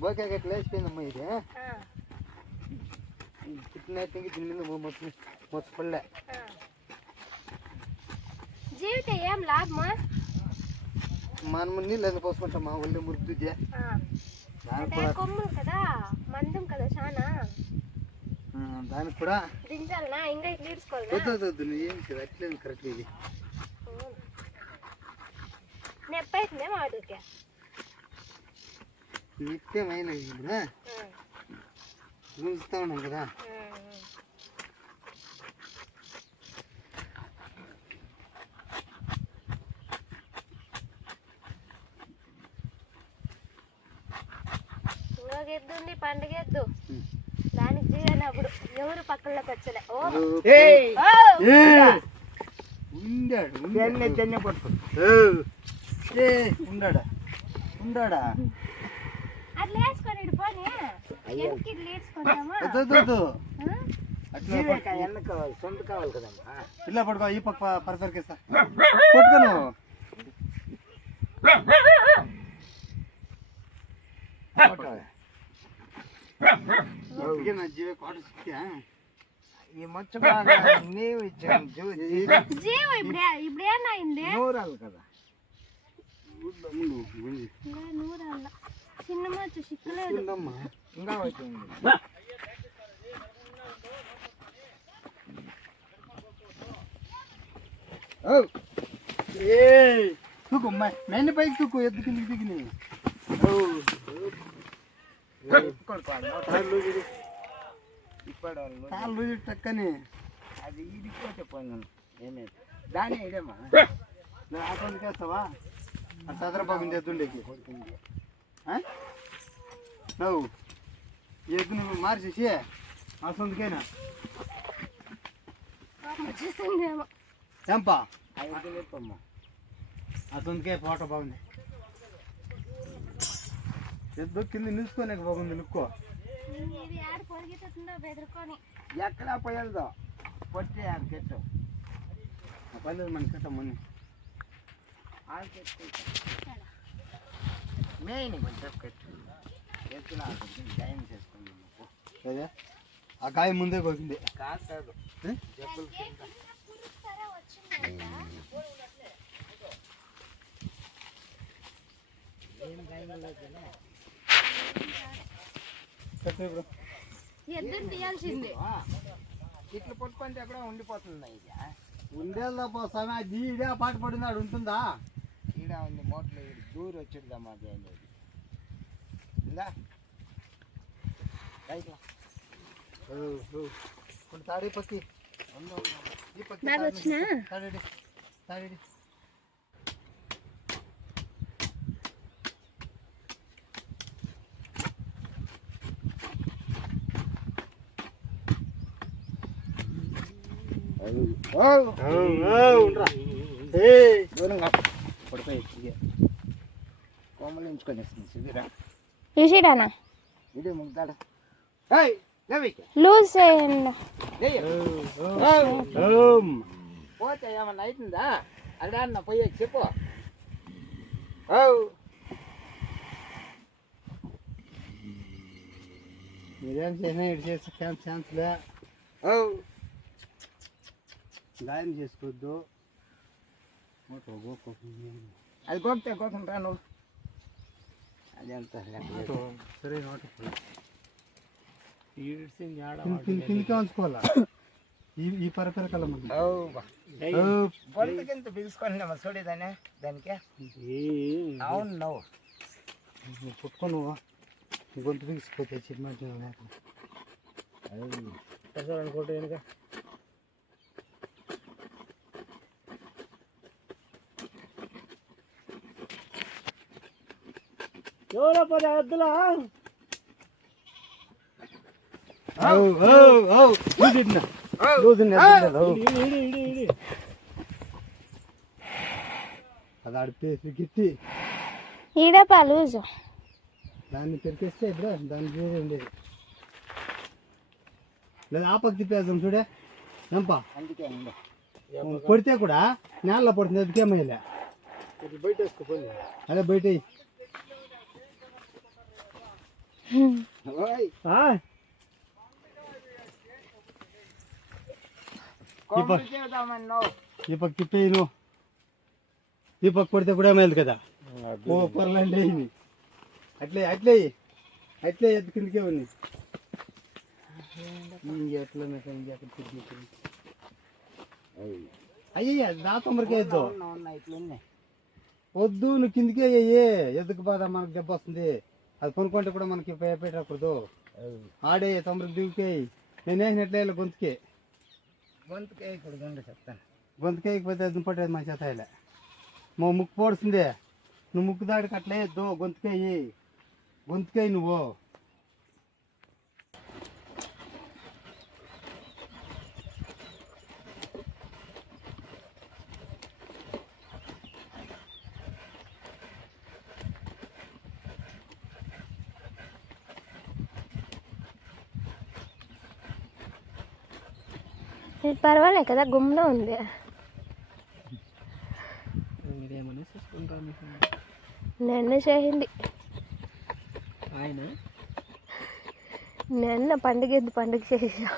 బోకాయ ఎట్లా వేసిపోయిందమ్మా ఇది పుట్టినైతే దీని మీద మొచ్చపడలే జీవితం ఏం లాభమా మనము నీళ్ళు ఎందుకు పోసుకుంటామా ఒళ్ళు ముద్దు కొమ్ములు కదా మందం కదా చాలా దానికి కూడా దించాలనా ఇంకా ఇట్లా తీసుకోవాలి వద్దు ఏం అట్లేదు కరెక్ట్ ఇది నొప్పి అవుతుందే వాటికి నిత్యమైన చూస్తా ఉన్నాం కదా ఎద్దు ఉంది పండుగ ఎద్దు దానికి జీవనప్పుడు ఎవరు పక్కలోకి వచ్చలే ఉండాడా అట్లా వేసుకొని పోనీ వేసుకుంటామా సొంత కావాలి కదమ్మా ఇలా పడుకో ఈ పక్క పరసరికేస్తా పట్టుకోను జీవ కోట ఈ మచ్చ నీవు ఇచ్చాను జీవ ఇప్పుడు ఏమైంది నూరాలు కదా నూరాల చిన్న మచ్చ సిక్కలేదు ఇంకా అవుతుంది తూకు మెన్ని పైకి తూకు ఎద్దు కిందికి దిగిని టక్కని అది ఇడిపోతే పోయింది ఏమే దాని ఇదేమా నువ్వు అకౌంట్కి వేస్తావా అది చదరబాబు ఎద్దుండేకి నువ్వు ఎద్దు నువ్వు మార్చేసి ఆ సొంతకైనా చంపా చెప్పమ్మా ఆ సొంతకే ఫోటో బాగుంది ఎద్దు కింద నిలుచుకోలేక బాగుంది లుక్కో ఎక్కడ పోయేదో పొట్టి ఆడ కెట్టు పల్లెలు మన కెట్టమ్మని మెయిన్ కొంచెం కెట్టు ఎత్తున టైం చేసుకున్నాము అదే ఆ కాయ ముందే కోసింది కాదు జబ్బులు ఇట్లా పట్టుకుంటే ఎక్కడ ఉండిపోతుంది ఉండేదా పోసామే అది ఈడే పాట పడినాడు ఉంటుందా ఈడ ఉంది మోట్లో దూరం వచ్చిందమ్మా అది అనేది ఇందా ఇప్పుడు తాడి పక్కి ఈ పక్కి తాడి తాడి కోమలించుకొని చూసిడానా ఇది ముగ్గుతాడా లూజ్ చేయండి పోతే ఏమన్నా అవుతుందా అక్కడ అన్న పోయే చెప్పు మీరేం చేసినా ఇటు చేసే ఛాన్స్లే గాయం చేసుకోవద్దు అది గోపితే కోసం రాను అదంతా సరే కిందికి ఉంచుకోవాలా ఈ పరపరకల కింద పిలుచుకోండి చూడేదానే దానికి అవును నువ్వు పుట్టుకొని గొంతు పిలిచిపోతే చిన్నట్టు అనుకుంటే వెనుక ఎవరో పదే వద్దులా అది అడిపేసి గిట్టి ఈడపా లూజు దాన్ని పెరికేస్తే ఇప్పుడు దాని లూజ్ ఉండేది లేదా ఆ పక్క తిప్పేద్దాం చూడే నంపా కొడితే కూడా నేలలో పడుతుంది ఎదుకేమయ్యలే బయట వేసుకోపోయి అదే బయట ఓయ్ ఆ? కొమ్ములు చేద్దామన్నావు. ఈ పక్క తిప్పేయి నువ్వు ఈ పక్క కొడితే కూడా ఏమైంది కదా ఓ పొరలండి అయింది అట్లే అట్లే అట్లే ఎత్తు కిందకే ఉంది ఎట్లా అయ్యి నా తొందరకే వద్దు ఉన్నాయి ఇట్లున్నాయి. వద్దు నువ్వు కిందకే అయ్యి ఎద్దుకు బాధ మనకు దెబ్బ వస్తుంది అది కొనుక్కుంటే కూడా మనకి పెట్టకూడదు ఆడే తొందరకి దిగుకేయి నేను వేసినట్లే గొంతుకే గొంతుకే ఇప్పుడు గంట చెప్తాను. గొంతుకేయకపోతే దుంపట్టేది మన చేత ఇలా మా ముక్కు పోడుస్తుంది నువ్వు ముక్కు దాడికి అట్లే వద్దు గొంతుకేయి గొంతుకేయి నువ్వు ఇది పర్వాలే కదా గుమ్లో ఉంది. మీరేమన్నా చూసుకుంటాను నిన్న చేయండి ఆయన నిన్న పండుగ చేసా